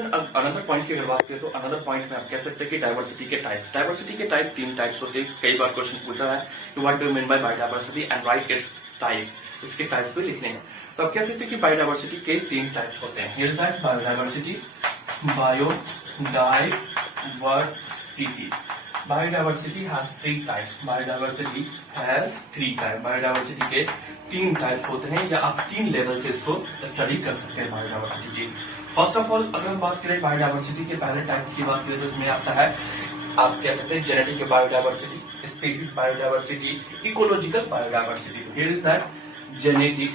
Student अब another point की अगर बात करें तो अनदर पॉइंट में आप कह सकते हैं कि डाइवर्सिटी के टाइप तीन टाइप्स होते हैं। कई बार क्वेश्चन पूछा है कि what do you mean by biodiversity and right it's type, इसके टाइप्स भी लिखने हैं। तो आप कह सकते हैं कि बायोडाइवर्सिटी के तीन टाइप्स होते हैं। Here that biodiversity biodiversity has three types. Biodiversity के तीन टाइप होते हैं या आप तीन लेवल से इसको स्टडी कर सकते हैं बायोडाइवर्सिटी की। फर्स्ट ऑफ ऑल अगर हम बात करें बायोडाइवर्सिटी के पहले टाइप्स की बात करें तो इसमें आता है, आप कह सकते हैं genetic biodiversity, species biodiversity, ecological biodiversity. Here is that genetic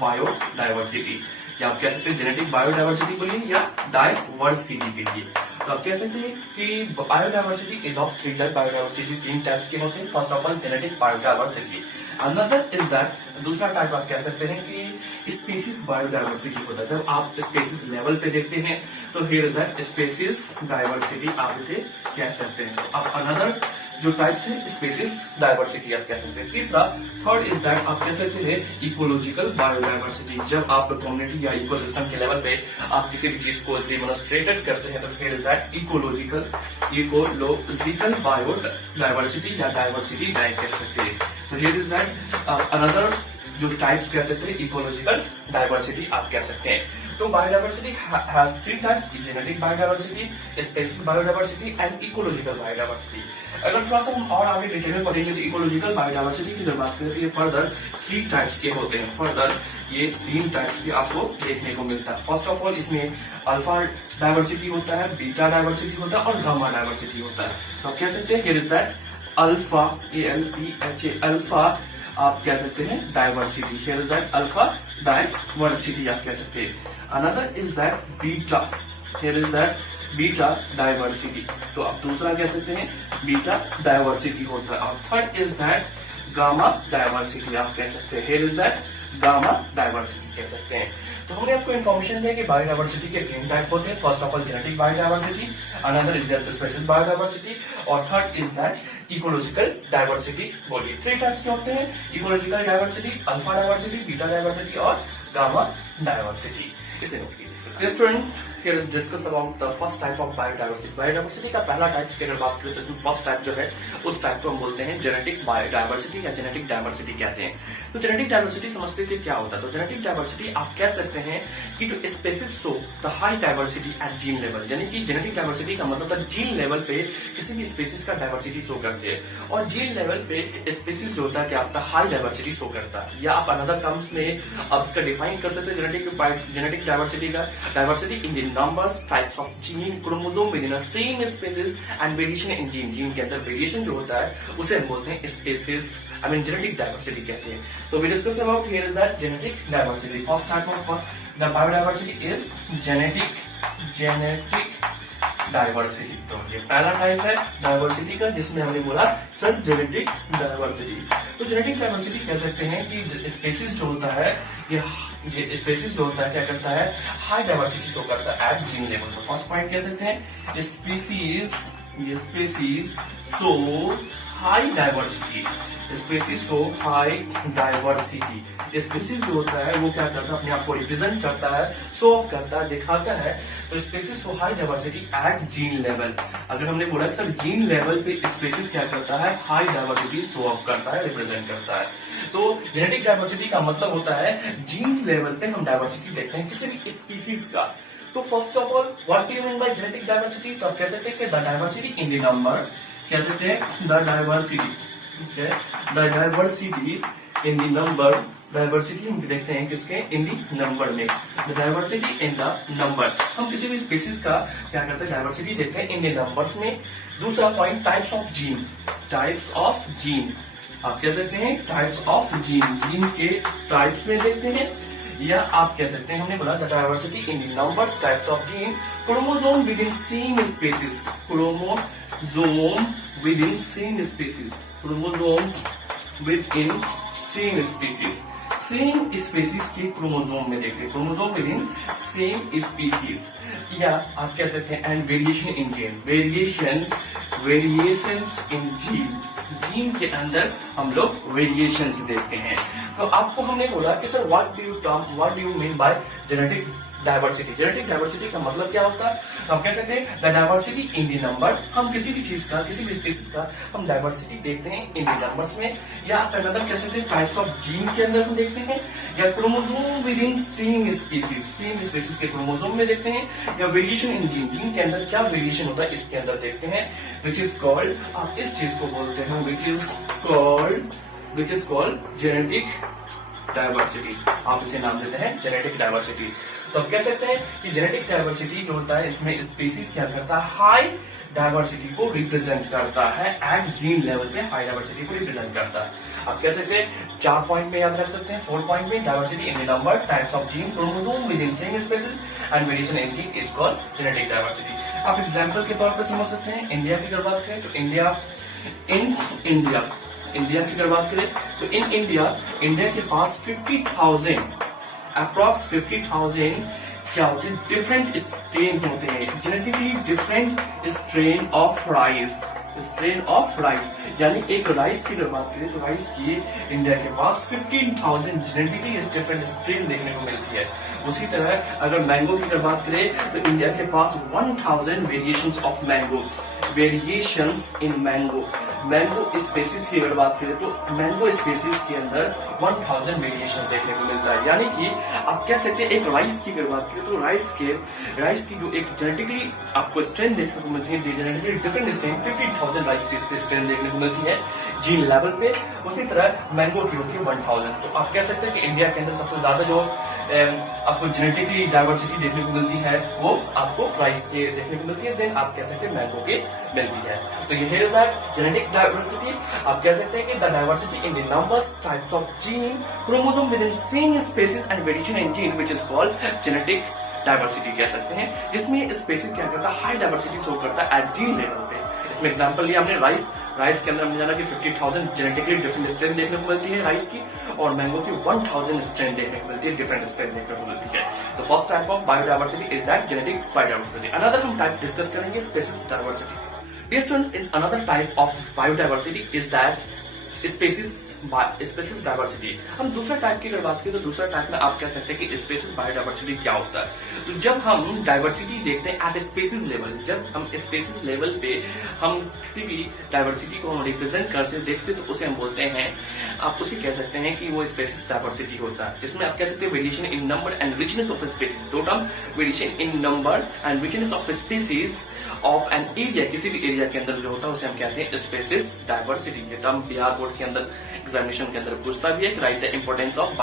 biodiversity, या आप कह सकते हैं जेनेटिक बायोडाइवर्सिटी बोलिए या डाइवर्सिटी के लिए। तो आप कह सकते हैं कि biodiversity is of three type. Biodiversity तीन टाइप्स के होते हैं। First of all genetic biodiversity, another is that दूसरा टाइप आप कह सकते हैं कि स्पीसीज बायोडाइवर्सिटी होता है। जब आप स्पीसीज लेवल पे देखते हैं तो here is that species diversity आप इसे कह सकते हैं। तो आप अनदर जो टाइप्स है स्पीसीज डाइवर्सिटी आप कह सकते हैं। तीसरा थर्ड इज दैट आप कह सकते हैं इकोलॉजिकल बायोडाइवर्सिटी। जब आप कम्युनिटी या इकोसिस्टम के लेवल पे आप किसी भी चीज को डेमोन्स्ट्रेटेड करते हैं तो फिर इज दैट इकोलॉजिकल बायोडाइवर्सिटी या डाइवर्सिटी टाइप कह सकते हैं। तो हियर इज दैट अनदर जो टाइप्स कह सकते हैं इकोलॉजिकल डाइवर्सिटी आप कह सकते हैं। तो biodiversity has three types, genetic biodiversity, species biodiversity and ecological biodiversity. अगर थोड़ा सा हम और आगे डिटेल में पढ़ेंगे तो इकोलॉजिकल बायोडाइवर्सिटी की जब बात करें तो ये फर्दर थ्री टाइप्स के होते हैं। फर्दर ये तीन टाइप्स के आपको देखने को मिलता है। फर्स्ट ऑफ ऑल इसमें अल्फा डाइवर्सिटी होता है, बीटा डाइवर्सिटी होता है और गामा डाइवर्सिटी होता है। तो आप कह सकते हैं here is that alpha, ALPHA, alpha आप कह सकते हैं diversity. Here is that alpha diversity आप कह सकते हैं। Another is that beta, here is that beta diversity. तो आप दूसरा कह सकते हैं बीटा डाइवर्सिटी होता है। और third is that gamma diversity आप कह सकते हैं। Here is that gamma diversity कह सकते हैं। तो हमने आपको इन्फॉर्मेशन दिया कि बायोडाइवर्सिटी के तीन टाइप होते हैं। First of all genetic biodiversity, another is that species biodiversity और third is that ecological diversity. बोलिए थ्री टाइप्स के होते हैं, ecological diversity, alpha diversity, beta diversity और गामा डाइवर्सिटी। इसे नोट कीजिए। Student here is discuss about the first type of biodiversity. Biodiversity का पहला टाइप की अगर बात करें तो इसमें फर्स्ट टाइप जो है उस टाइप को हम बोलते हैं जेनेटिक बायोडाइवर्सिटी या जेनेटिक डाइवर्सिटी कहते हैं। तो जेनेटिक डाइवर्सिटी समझते हैं क्या होता है। तो जेनेटिक डाइवर्सिटी आप कह सकते हैं कि जो species show the high diversity eight gene level, यानी कि जेनेटिक डाइवर्सिटी का मतलब था जीन लेवल पे किसी भी स्पीसीज का डाइवर्सिटी शो करती है और जीन लेवल पे स्पीसीज जो होता है कि आपका हाई डाइवर्सिटी शो करता है। या आप अनदर टर्म्स में आप इसका डिफाइन कर सकते हैं जेनेटिक डाइवर्सिटी का diversity in the numbers types of gene chromosome with in a same species and variation in gene. Gene के अंदर वेरिएशन जो होता है उसे हम बोलते हैं स्पीसीज जेनेटिक डाइवर्सिटी कहते हैं। तो we discuss about here is that genetic diversity. First type of the biodiversity is genetic diversity. तो ये पहला टाइप है डाइवर्सिटी का जिसमें हमने बोला सर जेनेटिक डाइवर्सिटी। तो जेनेटिक डाइवर्सिटी कह सकते हैं कि स्पीसीज जो होता है ये स्पीसीज जो होता है क्या करता है, हाई डाइवर्सिटी शो करता है एट जीन लेवल। तो फर्स्ट पॉइंट कह सकते हैं species show high diversity, species show high diversity. Species जो होता है वो क्या करता है, अपने आप को रिप्रेजेंट करता है, शो ऑफ करता है, दिखाता है। तो species show high diversity eight gene level. अगर हमने बोला कि सर जीन लेवल पे स्पीसीज क्या करता है, हाई डाइवर्सिटी शो ऑफ करता है, रिप्रेजेंट करता है। तो जेनेटिक डाइवर्सिटी का मतलब होता है जीन लेवल पे हम डाइवर्सिटी देखते हैं किसी भी स्पीसीज का। तो first of all what do you mean by genetic diversity. तो आप कह सकते हैं कि the diversity in the number, कह सकते हैं the diversity in the number. Diversity हम देखते हैं किसके, इन द नंबर में। डाइवर्सिटी इन द नंबर, हम किसी भी स्पीसीज का क्या करते हैं डाइवर्सिटी देखते हैं इन द नंबर्स में। दूसरा पॉइंट टाइप्स ऑफ जीन, आप कह सकते हैं टाइप्स ऑफ जीन के टाइप्स में देखते हैं। या आप कह सकते हैं हमने बोला the diversity in the numbers types of gene, chromosome with in same species, chromosome with in same species, chromosome with in same species, same species के क्रोमोसोम में देखते हैं, chromosome with in same species. या आप कह सकते हैं and variation in gene, variations in gene के अंदर हम लोग वेरिएशंस देखते हैं। तो आपको हमने बोला कि sir what do you mean by genetic diversity. Genetic diversity का मतलब क्या होता है? हम कह सकते हैं the diversity in the number. हम किसी भी चीज का, किसी भी स्पीसीज का हम डाइवर्सिटी देखते हैं इन द नंबर्स में, या आप मतलब कह सकते हैं टाइप्स ऑफ जीन के अंदर हम देखते हैं, या chromosome with in same species के क्रोमोसोम में देखते हैं, या वेरिएशन इन जीन के अंदर क्या वेरिएशन होता है इसके अंदर देखते हैं, विच इज कॉल्ड, आप इस चीज को बोलते हैं विच इज कॉल्ड जेनेटिक डाइवर्सिटी। आप इसे नाम देते हैं जेनेटिक डाइवर्सिटी। तो हम कह सकते हैं कि जेनेटिक डाइवर्सिटी जो होता है इसमें स्पीसीज क्या करता है, हाई डाइवर्सिटी को रिप्रेजेंट करता है, एट जीन लेवल पे हाई डाइवर्सिटी को रिप्रेजेंट करता है। आप कह सकते हैं 4 पॉइंट में याद रख सकते हैं, 4 पॉइंट में diversity in the number, types of gene, chromosome with in same species and variation in gene is called genetic diversity. आप एग्जांपल के तौर पर समझ सकते हैं, इंडिया की अगर बात करें तो इंडिया की अगर बात करें तो इंडिया के पास 50,000 अप्रॉक्स 50,000 क्या होते हैं, डिफरेंट स्ट्रेन होते हैं, genetically different strain of rice, यानी एक राइस की अगर बात करें तो राइस की इंडिया के पास 15,000 जेनेटिकली डिफरेंट स्ट्रेन देखने को मिलती है। उसी तरह अगर मैंगो की अगर बात करें तो इंडिया के पास 1000 variations of variations in mango species की अगर बात करें तो मैंगो स्पेसीज के अंदर 1000 वेरिएशन देखने को मिलता है। यानी कि आप कह सकते हैं एक राइस की अगर बात करें तो राइस की जो एक जेनेटिकली आपको स्ट्रेन देखने को मिलती है, जेनेटिकली डिफरेंट स्ट्रेन 15,000 राइस की स्ट्रेन देखने को मिलती है जीन लेवल पे। उसी तरह मैंगो की होती है 1000। तो आप कह सकते हैं कि इंडिया के अंदर सबसे ज्यादा जो आपको जेनेटिकली डाइवर्सिटी देखने को मिलती है वो आपको राइस के देखने को मिलती है, देन आप कह सकते हैं मैंगो के मिलती है। तो ये here is that genetic diversity. आप कह सकते हैं कि the diversity in the numbers, types of gene, chromosome with in same species and variation in gene which is called genetic diversity कह सकते हैं, जिसमें स्पीसीज क्या करता है, हाई डाइवर्सिटी शो करता है एट जीन लेवल पे। इसमें एग्जांपल लिया हमने राइस के अंदर हमने जाना कि 50,000 जेनेटिकली डिफरेंट स्ट्रेन देखने को मिलती है राइस की, और मैंगो की 1000 स्ट्रेन देखने को मिलती है, डिफरेंट स्ट्रेन देखने को मिलती है। तो first type of biodiversity is that genetic biodiversity. Another हम टाइप डिस्कस करेंगे species diversity. Based another type of biodiversity is that species diversity. हम दूसरा टाइप की अगर बात करें तो दूसरा टाइप में आप कह सकते हैं कि स्पेसीज बायोडाइवर्सिटी क्या होता है। तो जब हम डाइवर्सिटी देखते हैं एट स्पेसीज लेवल, जब हम स्पेसीज लेवल पे हम किसी भी डाइवर्सिटी को हम रिप्रेजेंट करते देखते तो उसे हम बोलते हैं, आप उसे कह सकते हैं कि वो स्पेसीज डाइवर्सिटी होता है, जिसमें आप कह सकते हैं variation in number and richness of species. दो term, variation in number and richness of species of an area, किसी भी एरिया के अंदर जो होता है उसे हम कहते हैं स्पेसीज डाइवर्सिटी। ये टर्म बिहार बोर्ड के अंदर एग्जामिनेशन के अंदर पूछता भी है कि write the importance of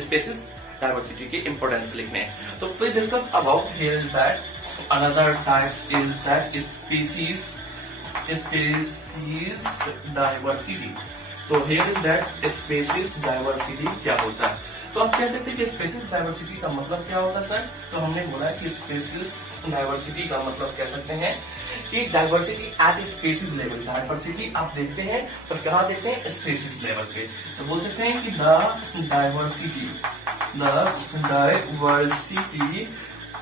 species diversity की इंपोर्टेंस लिखने। तो फिर discuss about here is that another types is that species diversity. तो here is that species diversity क्या होता है। तो आप कह सकते हैं कि स्पीसीज डाइवर्सिटी का मतलब क्या होता है सर। तो हमने बोला कि स्पीसीज डाइवर्सिटी का मतलब कह सकते हैं कि diversity eight species level. Diversity आप देखते हैं तो कहाँ देखते हैं, स्पीसीज लेवल पे। तो बोल सकते हैं कि the diversity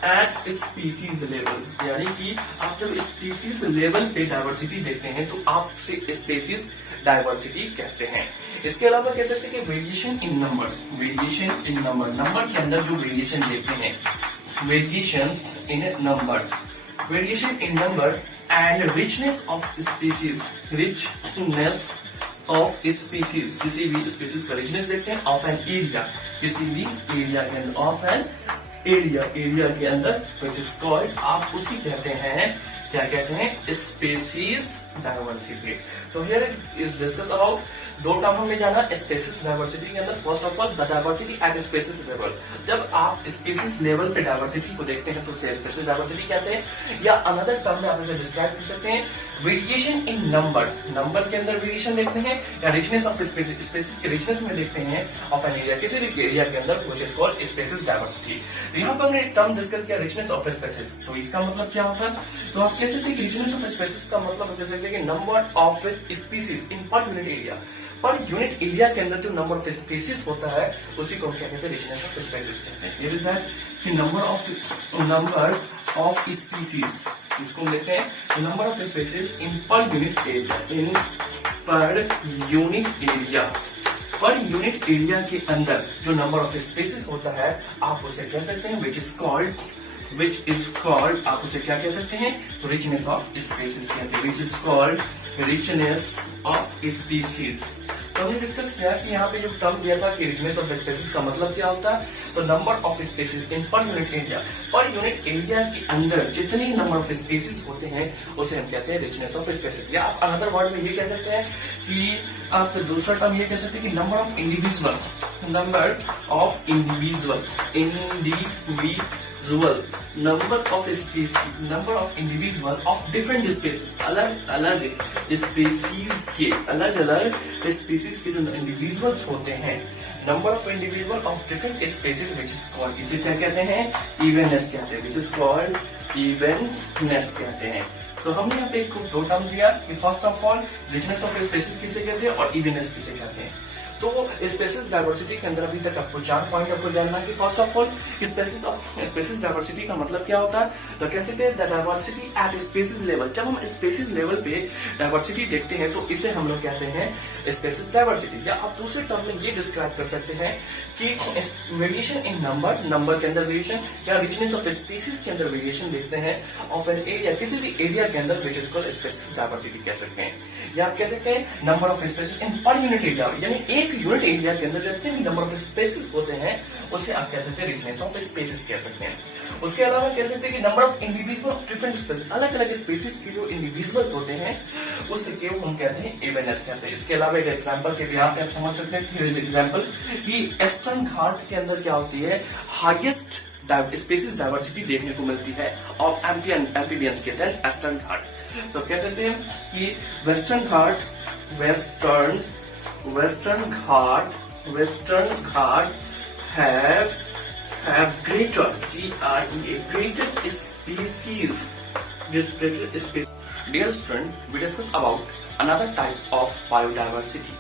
eight species level, यानी कि आप जब स्पीसीज लेवल पे डाइवर्सिटी देखते हैं तो आप से स्पीसीज डाइवर्सिटी कहते हैं। इसके अलावा कह सकते हैं कि वेरिएशन इन नंबर के अंदर जो वेरिएशन देखते हैं, variation in number and richness of species, किसी भी स्पीसीज का रिचनेस देखते हैं, ऑफ एन एरिया, किसी भी एरिया के अंदर, ऑफ एन एरिया के अंदर विच इज कॉल्ड, आप उसी कहते हैं, क्या कहते हैं, स्पीसीज डाइवर्सिटी। तो हियर इज डिस्कस अबाउट दो टर्म हमें जाना स्पीसीज डाइवर्सिटी के अंदर। First of all the diversity eight species level, जब आप स्पीसीज लेवल पे डाइवर्सिटी को देखते हैं तो उसे स्पीसीज डाइवर्सिटी कहते हैं, या अनदर टर्म में आप इसे डिस्क्राइब कर सकते हैं वेरिएशन इन नंबर के अंदर वेरिएशन देखते हैं, या रिचनेस ऑफ स्पीसीज के रिचनेस में देखते हैं ऑफ एन एरिया, किसी भी एरिया के अंदर, which is called species diversity. यहाँ पर हमने टर्म डिस्कस किया रिचनेस ऑफ स्पीसीज। तो इसका मतलब क्या होता है, तो आप कह सकते हैं कि रिचनेस ऑफ स्पीसीज का मतलब कह सकते हैं कि number of species in per unit area, per unit area के अंदर जो नंबर ऑफ स्पीसीज होता है उसी को क्या कहते हैं, रिचनेस ऑफ स्पीसीज कहते हैं। ये दैट कि नंबर ऑफ स्पीसीज, इसको लेते हैं number of species in per unit area, per unit area के अंदर जो नंबर ऑफ स्पेसिस होता है आप उसे कह सकते हैं विच इज कॉल्ड आप उसे क्या कह सकते हैं, रिचनेस ऑफ स्पेसिस कहते हैं, विच is called richness of species. तो हमने डिस्कस किया कि यहाँ पे जो टर्म दिया था कि रिचनेस ऑफ स्पेसिस का मतलब क्या होता है, तो number of spaces in per unit area के अंदर जितनी नंबर ऑफ स्पेसिस होते हैं उसे हम कहते हैं रिचनेस ऑफ स्पेसिस। या आप अनदर वर्ड में ये कह सकते हैं कि आप दूसरा टर्म ये कह सकते हैं कि number of individual number of individual of different species, अलग अलग स्पीसीज के जो इंडिविजुअल्स होते हैं, number of individual of different species which is called, इसे क्या कहते हैं, इवेननेस कहते हैं, विच इज कॉल्ड इवेननेस कहते हैं। तो हमने यहाँ पे दो टर्म दिया कि first of all richness of species किसे कहते हैं और इवेननेस किसे कहते हैं। तो स्पेसिस डाइवर्सिटी के अंदर अभी तक आपको 4 पॉइंट आपको जानना है कि first of all species diversity का मतलब क्या होता है, तो कह सकते हैं the diversity at species level. जब हम स्पेसिस लेवल पे डाइवर्सिटी देखते हैं तो इसे हम लोग कहते हैं स्पेसिस डाइवर्सिटी। या आप दूसरे टर्म में ये डिस्क्राइब कर सकते हैं कि वेरिएशन इन नंबर के अंदर वेरिएशन या रिचनेस ऑफ स्पेसिस के अंदर वेरिएशन देखते हैं ऑफ एन एरिया, किसी भी एरिया के अंदर, which is called species diversity कह सकते हैं। या आप कह सकते हैं number of spaces in per unit area, यानी एक यूनिट एरिया के अंदर जितने भी नंबर ऑफ स्पेसिस होते हैं उसे आप कह सकते हैं रिचनेस ऑफ स्पेसिस कह सकते हैं। उसके अलावा कह सकते हैं कि number of individual of different species, अलग अलग स्पेसिस के जो इंडिविजुअल होते हैं उसके हम कहते हैं इवेननेस कहते हैं। इसके अलावा एक एग्जांपल के यहाँ पे आप समझ सकते हैं कि एग्जांपल कि ईस्टर्न घाट के अंदर क्या होती है, हाईएस्ट स्पेसिस डाइवर्सिटी देखने को मिलती है ऑफ एम्फीबियंस के अंदर ईस्टर्न घाट। तो कह सकते हैं कि western Ghat have greater species. Dear student, we discuss about another type of biodiversity.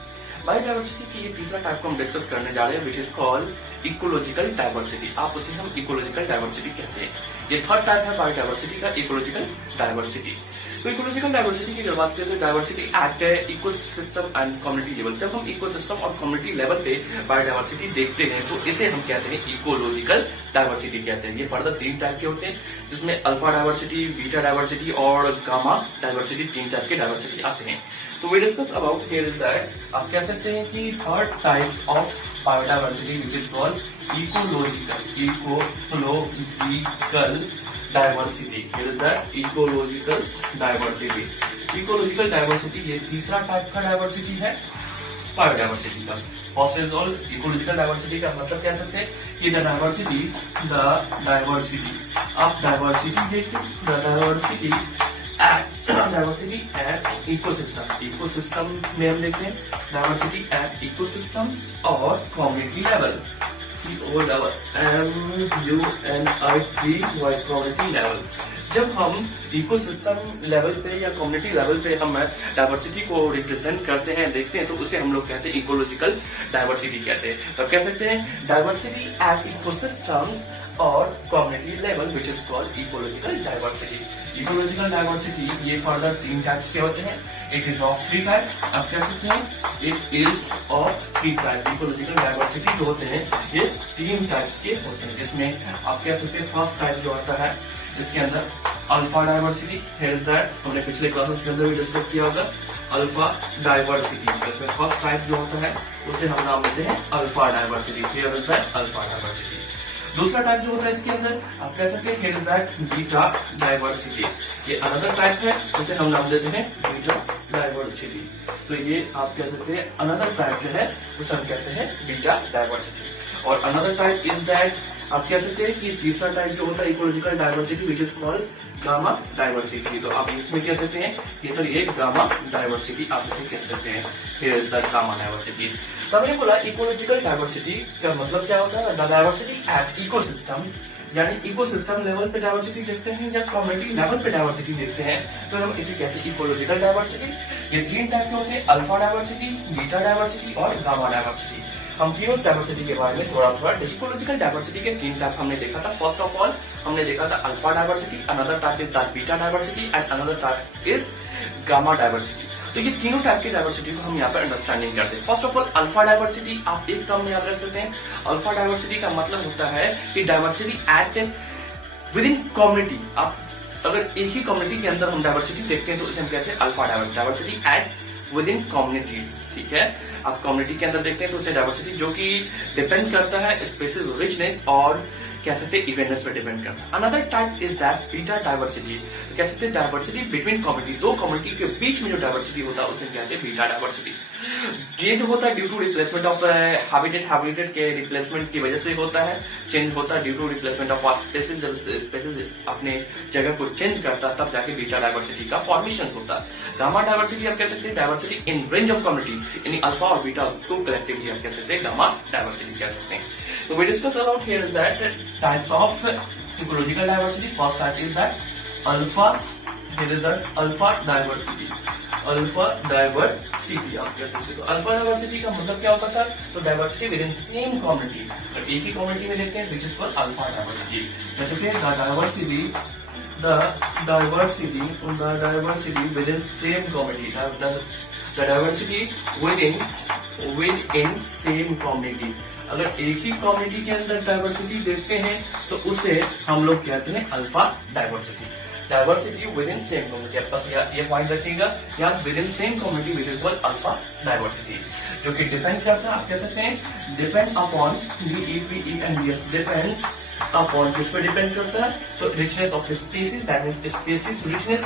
Biodiversity की ये तीसरा टाइप को हम डिस्कस करने जा रहे हैं, विच इज कॉल्ड इकोलॉजिकल डाइवर्सिटी। आप उसे हम इकोलॉजिकल डाइवर्सिटी कहते हैं। ये थर्ड टाइप है बायोडाइवर्सिटी का, इकोलॉजिकल डाइवर्सिटी। तो इकोलॉजिकल डाइवर्सिटी की जब बात करें तो diversity eight ecosystem and community level. जब हम इकोसिस्टम और कम्युनिटी लेवल पे बायोडाइवर्सिटी देखते हैं तो इसे हम कहते हैं इकोलॉजिकल डाइवर्सिटी कहते हैं। ये फर्दर 3 टाइप के होते हैं, जिसमें अल्फा डाइवर्सिटी, बीटा डाइवर्सिटी और गामा डाइवर्सिटी, 3 टाइप के डाइवर्सिटी आते हैं। तो we discuss about here is that आप कह सकते हैं कि third types of biodiversity which is called ecological diversity. Here is that ecological diversity ये तीसरा टाइप का डाइवर्सिटी है बायोडाइवर्सिटी का। First is all ecological diversity का मतलब कह सकते हैं कि द डाइवर्सिटी आप डाइवर्सिटी देखते हैं, द डाइवर्सिटी एट इकोसिस्टम में हम देखते हैं डाइवर्सिटी एट इकोसिस्टम्स और community level, COMMUNITY community level. जब हम इकोसिस्टम लेवल पे या कम्युनिटी लेवल पे हम डाइवर्सिटी को रिप्रेजेंट करते हैं, देखते हैं, तो उसे हम लोग कहते हैं इकोलॉजिकल डाइवर्सिटी कहते हैं। तो कह सकते हैं डाइवर्सिटी एट इकोसिस्टम्स और community level which is called ecological diversity. Ecological diversity ये फर्दर 3 टाइप्स के होते हैं। इट इज ऑफ 3 टाइप, आप कह सकते हैं it is of 3 type. Ecological diversity जो होते हैं ये 3 टाइप्स के होते हैं, जिसमें आप कह सकते हैं फर्स्ट टाइप जो होता है इसके अंदर alpha diversity. Here is that हमने पिछले क्लासेस के अंदर भी डिस्कस किया होगा अल्फा डाइवर्सिटी। इसमें फर्स्ट टाइप जो होता है उसे हम नाम देते हैं alpha diversity. Here is that alpha diversity. दूसरा टाइप जो होता है इसके अंदर आप कह सकते हैं here is that beta diversity. ये अनदर टाइप है जिसे हम नाम देते हैं बीटा डाइवर्सिटी। तो ये आप कह सकते हैं अनदर टाइप जो है उसे हम कहते हैं बीटा डाइवर्सिटी। और अनदर टाइप इज दैट आप कह सकते हैं कि तीसरा टाइप जो होता है ecological diversity which is called gamma diversity. तो आप इसमें कह सकते हैं ये सर ये गामा डाइवर्सिटी आप इसे कह सकते हैं। Here is the gamma diversity. तो हमने बोला इकोलॉजिकल डाइवर्सिटी का मतलब क्या होता है, द डाइवर्सिटी एट इकोसिस्टम, यानी इकोसिस्टम लेवल पे डाइवर्सिटी देखते हैं या कम्युनिटी लेवल पे डाइवर्सिटी देखते हैं तो हम इसे कहते हैं इकोलॉजिकल डाइवर्सिटी। ये 3 टाइप के होते हैं अल्फा डाइवर्सिटी, बीटा डाइवर्सिटी और गामा डाइवर्सिटी। हम तीनों डाइवर्सिटी के बारे में थोड़ा इकोलॉजिकल डाइवर्सिटी के 3 टाइप हमने देखा था। फर्स्ट ऑफ ऑल हमने देखा था alpha diversity, another type is that beta diversity and another type is gamma diversity. तो ये तीनों टाइप की डाइवर्सिटी को हम यहाँ पर अंडरस्टैंडिंग करते हैं। First of all alpha diversity आप एक टर्म में याद रख सकते हैं। अल्फा डाइवर्सिटी का मतलब होता है कि diversity eight with in community. आप अगर एक ही कम्युनिटी के अंदर हम डाइवर्सिटी देखते हैं तो इसे हम कहते हैं alpha diversity eight with in community. ठीक है, आप कम्युनिटी के अंदर देखते हैं तो उसे डाइवर्सिटी जो कि डिपेंड करता है स्पेसिस रिचनेस और कह सकते हैं इवेंटनेस पे डिपेंड करता है। Another type is that beta diversity. तो कह सकते हैं डाइवर्सिटी बिटवीन कम्युनिटी, दो कम्युनिटी के बीच में जो डाइवर्सिटी होता है उसे कहते हैं बीटा डाइवर्सिटी। ये जो होता है due to replacement of habitat के रिप्लेसमेंट की वजह से होता है, चेंज होता है due to replacement of species. जब स्पेसिस अपने जगह को चेंज करता है तब जाके बीटा डाइवर्सिटी का फॉर्मेशन होता है। गामा डाइवर्सिटी आप कह सकते हैं diversity in range of community, यानी अल्फा और बीटा को कलेक्टिवली आप कह सकते हैं गामा डाइवर्सिटी कह सकते हैं। So we discuss about here is that types of ecological diversity. First type is that alpha. Here is that alpha diversity. Alpha diversity आप कह सकते हैं। तो अल्फा डाइवर्सिटी का मतलब क्या होता है सर? तो diversity with in same community, तो एक ही कम्युनिटी में देखते हैं, विच इज कॉल्ड अल्फा डाइवर्सिटी। जैसे कि the diversity with in same community, the diversity within same community। अगर एक ही कम्युनिटी के अंदर डाइवर्सिटी देखते हैं तो उसे हम लोग कहते हैं alpha diversity. Diversity with in same community, आप बस ये पॉइंट रखिएगा, यहाँ with in same community which is called alpha diversity, जो कि डिपेंड करता है, आप कह सकते हैं depend upon DEPENDS, depends upon किस पे डिपेंड करता है? तो richness of species, that means species richness,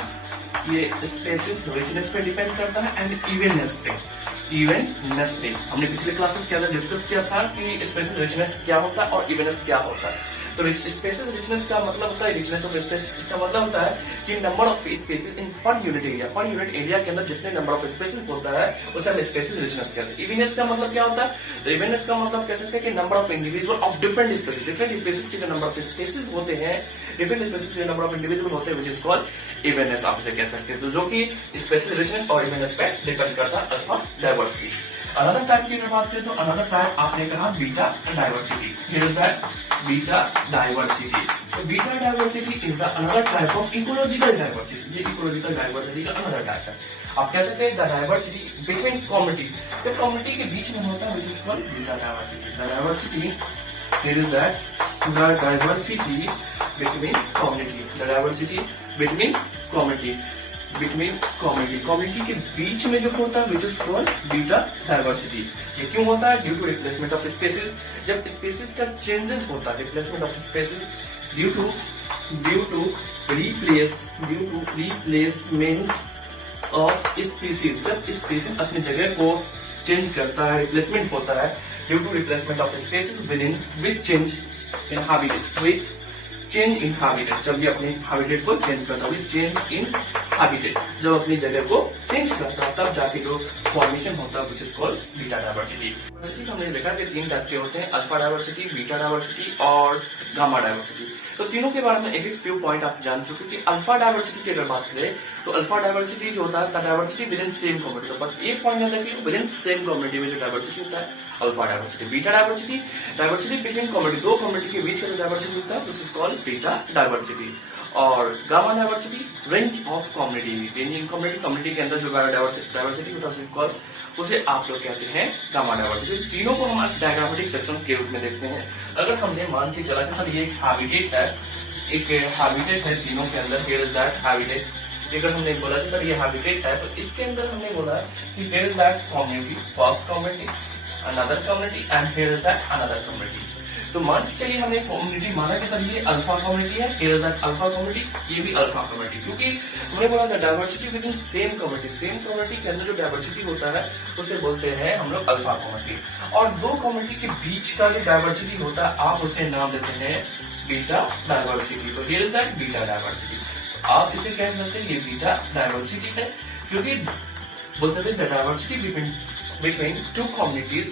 ये स्पेसिस रिचनेस पे डिपेंड करता है, एंड इवेंटनेस पे। हमने पिछले क्लासेस के अंदर डिस्कस किया था कि स्पेसिस रिचनेस क्या होता है और इवेंटनेस क्या होता है। तो स्पेसिस रिचनेस का मतलब होता है रिचनेस ऑफ स्पेसिस, इसका मतलब होता है कि number of spaces in per unit area के अंदर जितने नंबर ऑफ स्पेसिस होता है उसे हम स्पेसिस रिचनेस कहते हैं। इवेंटनेस का मतलब क्या होता है? तो इवेंटनेस का मतलब कह सकते हैं कि number of individual of different species के जो नंबर ऑफ स्पेसिस होते हैं, डिफरेंट स्पेसिस के नंबर ऑफ इंडिविजुअल होते हैं, विच इज कॉल्ड इवेंटनेस आप इसे कह सकते हैं। तो जो कि स्पेसिस रिचनेस और इवेंटनेस पे डिपेंड करता है अल्फा डाइवर्सिटी। अनदर टाइप की बात करें तो अनदर टाइप आपने कहा beta diversity. Here is that beta diversity. तो beta diversity is the another type of ecological diversity. ये इकोलॉजिकल डाइवर्सिटी का अनदर टाइप है। आप कह सकते हैं द डाइवर्सिटी बिटवीन कम्युनिटी, तो कम्युनिटी के बीच में होता है, which is called beta diversity. The diversity, here is that the diversity between community, the diversity between community, community के बीच में जो होता है, which is called beta diversity. ये क्यों होता है? Due to replacement of species. जब स्पेसिस का चेंजेस होता है, replacement of species due to replacement of species, जब स्पीसीज अपनी जगह को चेंज करता है, रिप्लेसमेंट होता है due to replacement of species with change in habitat, जब भी अपने हैबिटेट को चेंज करता है, चेंज इन हैबिटेट, जब अपनी जगह को चेंज करता है तब जाके जो फॉर्मेशन होता है, which is called beta diversity. Diversity हमने देखा कि तीन टाइप के होते हैं, अल्फा डाइवर्सिटी, बीटा डाइवर्सिटी और गामा डाइवर्सिटी। तो तीनों के बारे में एक फ्यू पॉइंट आप जान चुके कि अल्फा डाइवर्सिटी की अगर बात करें तो अल्फा डाइवर्सिटी जो होता है diversity with in same community, तो बट एक पॉइंट याद रखिए, विद इन सेम कम्युनिटी में जो डाइवर्सिटी होता है alpha diversity. Beta diversity, diversity between community, दो कम्युनिटी के बीच का जो डाइवर्सिटी होता है, this is called beta diversity. और gamma diversity range of community, range in community के अंदर जो डाइवर्सिटी होता है उसे आप लोग कहते हैं गामा डाइवर्सिटी। तीनों को हम डायग्रामेटिक सेक्शन के रूप में देखते हैं। अगर हमने मान के चला कि सर ये एक हैबिटेट है तीनों के अंदर, हियर इज दैट हैबिटेट। अगर हमने बोला कि सर ये हैबिटेट है तो इसके अंदर हमने बोला कि here is that community, first community, another community and here is that another community. तो मान के चलिए हमने कम्युनिटी माना कि सर ये अल्फा कम्युनिटी है, here is that alpha community, ये भी अल्फा कम्युनिटी, क्योंकि हमने बोला था diversity with in same community के अंदर जो डाइवर्सिटी होता है उसे बोलते हैं हम लोग अल्फा कम्युनिटी। और दो कम्युनिटी के बीच का जो डाइवर्सिटी होता है आप उसे नाम देते हैं बीटा डाइवर्सिटी। तो here is that beta diversity. आप इसे कह सकते हैं ये बीटा डाइवर्सिटी है, क्योंकि बोल सकते हैं diversity between two communities,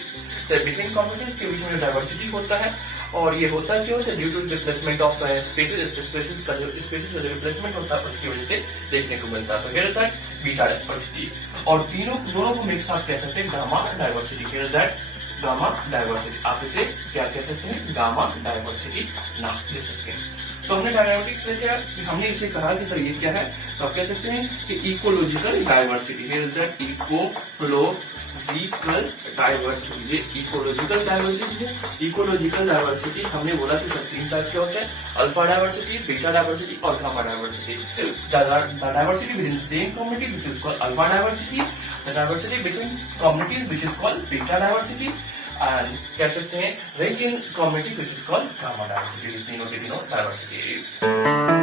between communities के बीच में डाइवर्सिटी होता है। और ये होता क्यों है? Due to replacement of species का जो स्पेसिस रिप्लेसमेंट होता है उसकी वजह से देखने को मिलता है। तो here is that beta diversity. और दोनों को मिक्स आप कह सकते हैं gamma diversity. Here is that gamma diversity. आप इसे क्या कह सकते हैं? गामा डाइवर्सिटी नाम दे सकते हैं। तो हमने डायनामिक्स देखा कि हमने इसे कहा कि सर ये क्या है, तो आप कह सकते हैं कि ecological diversity. Here is that ecological diversity, ये इकोलॉजिकल डाइवर्सिटी है। इकोलॉजिकल डाइवर्सिटी हमने बोला कि सर 3 टाइप के होते हैं, अल्फा डाइवर्सिटी, बीटा डाइवर्सिटी और gamma diversity. The diversity with in same community which is called alpha diversity, the diversity between communities which is called beta diversity, and कह सकते हैं range in community which is called gamma diversity. तीनों के तीनों diversity.